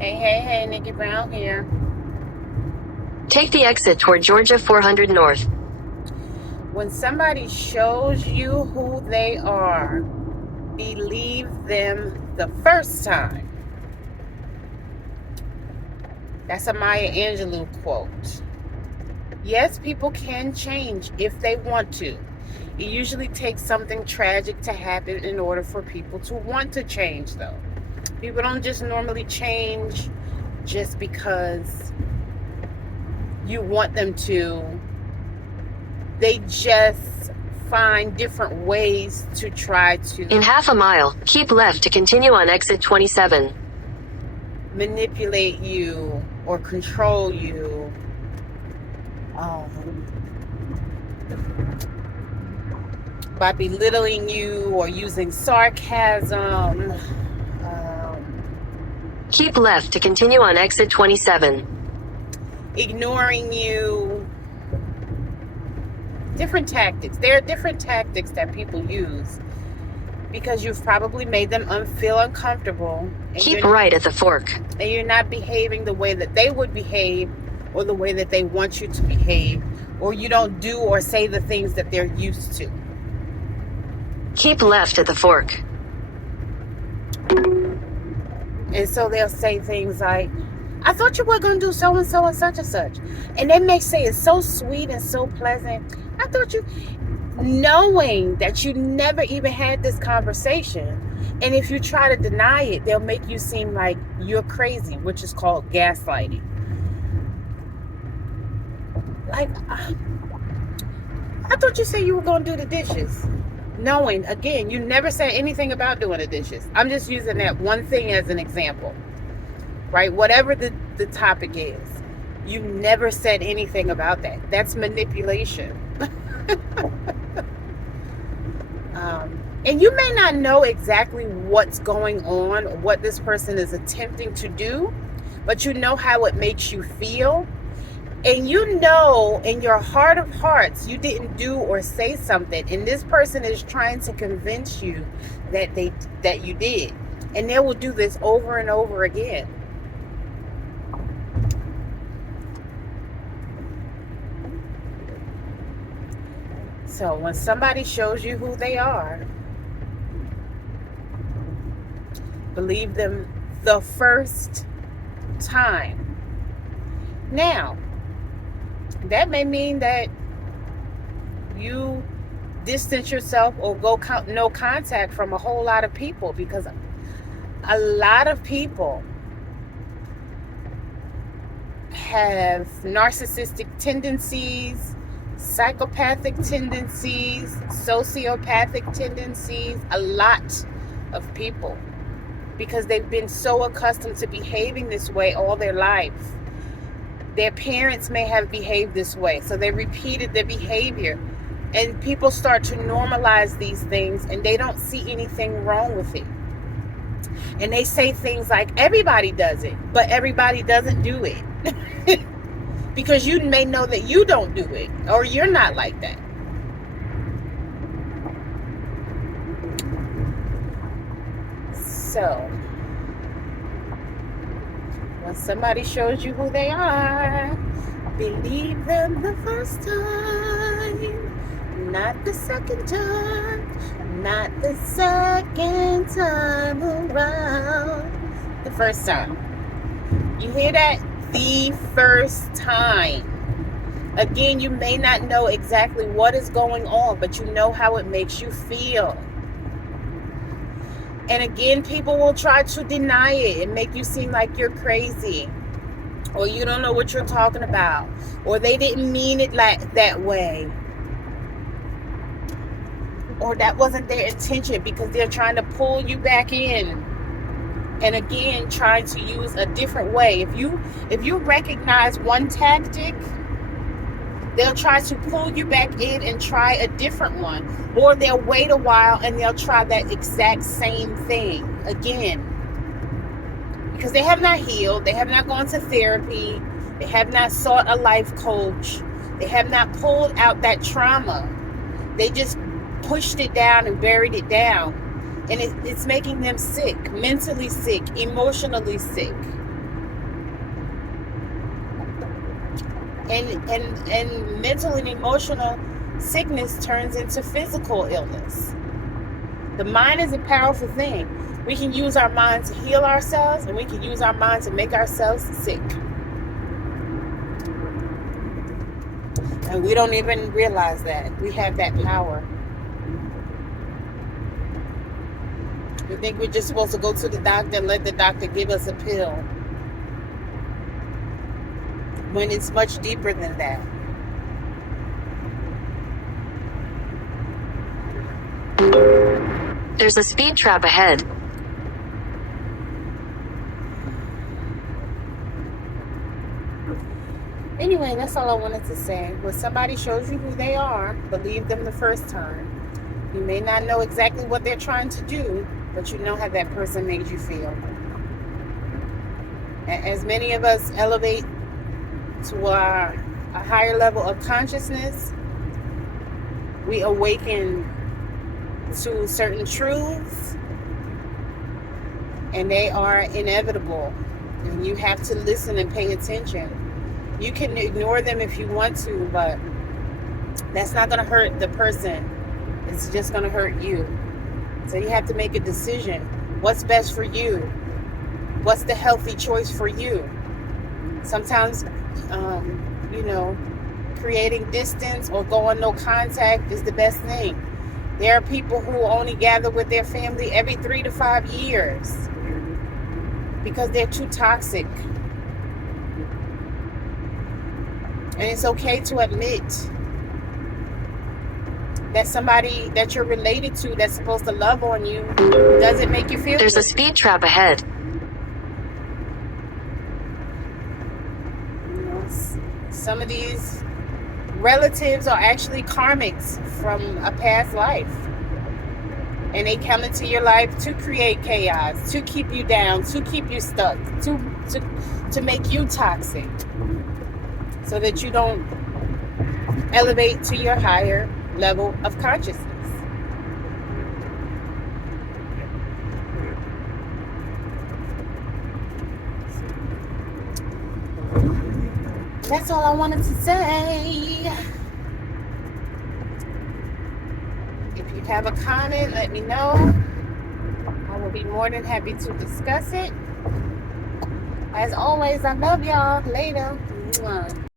Hey, Nikki Brown here. Take the exit toward Georgia 400 North. When somebody shows you who they are, believe them the first time. That's a Maya Angelou quote. Yes, people can change if they want to. It usually takes something tragic to happen in order for people to want to change, though. People don't just normally change just because you want them to. They just find different ways to try to In half a mile, keep left to continue on exit 27. manipulate you or control you. By belittling you or using sarcasm. Keep left to continue on exit 27. Ignoring you. Different tactics. There are different tactics that people use because you've probably made them feel uncomfortable. And Keep right at the fork. And you're not behaving the way that they would behave or the way that they want you to behave, or you don't do or say the things that they're used to. Keep left at the fork. And so they'll say things like, I thought you were going to do so-and-so and such and such. And they may say it's so sweet and so pleasant. I thought you, knowing that you never even had this conversation. And if you try to deny it, they'll make you seem like you're crazy, which is called gaslighting. Like, I thought you said you were going to do the dishes. Knowing, again, you never said anything about doing the dishes. I'm just using that one thing as an example, right? Whatever the topic is, you never said anything about that. That's manipulation. And you may not know exactly what's going on, or what this person is attempting to do, but you know how it makes you feel. And you know in your heart of hearts you didn't do or say something, and this person is trying to convince you that you did. And they will do this over and over again. So when somebody shows you who they are, believe them the first time. Now, that may mean that you distance yourself or go no contact from a whole lot of people, because a lot of people have narcissistic tendencies, psychopathic tendencies, sociopathic tendencies, a lot of people, because they've been so accustomed to behaving this way all their life. Their parents may have behaved this way, so they repeated their behavior. And people start to normalize these things, and they don't see anything wrong with it. And they say things like, everybody does it, but everybody doesn't do it. Because you may know that you don't do it, or you're not like that. So, when somebody shows you who they are, believe them the first time, not the second time, not the second time around. The first time. You hear that? The first time. Again, you may not know exactly what is going on, but you know how it makes you feel. And again, people will try to deny it and make you seem like you're crazy, or you don't know what you're talking about, or they didn't mean it like that way, or that wasn't their intention, because they're trying to pull you back in. And again, trying to use a different way. If you recognize one tactic, they'll try to pull you back in and try a different one. Or they'll wait a while and they'll try that exact same thing again. Because they have not healed. They have not gone to therapy. They have not sought a life coach. They have not pulled out that trauma. They just pushed it down and buried it down. And it's making them sick, mentally sick, emotionally sick. And mental and emotional sickness turns into physical illness. The mind is a powerful thing. We can use our mind to heal ourselves, and we can use our mind to make ourselves sick. And we don't even realize that we have that power. We think we're just supposed to go to the doctor and let the doctor give us a pill, when it's much deeper than that. There's a speed trap ahead. Anyway, that's all I wanted to say. When somebody shows you who they are, believe them the first time. You may not know exactly what they're trying to do, but you know how that person made you feel. As many of us elevate to a higher level of consciousness, we awaken to certain truths, and they are inevitable, and you have to listen and pay attention. You can ignore them if you want to, but that's not going to hurt the person. It's just going to hurt you. So you have to make a decision. What's best for you? What's the healthy choice for you? Sometimes, creating distance or going no contact is the best thing. There are people who only gather with their family every 3 to 5 years because they're too toxic. And it's okay to admit that somebody that you're related to that's supposed to love on you doesn't make you feel There's good. a speed trap ahead. Some of these relatives are actually karmics from a past life. And they come into your life to create chaos, to keep you down, to keep you stuck, to make you toxic, so that you don't elevate to your higher level of consciousness. That's all I wanted to say. If you have a comment, let me know. I will be more than happy to discuss it. As always, I love y'all. Later. Mwah.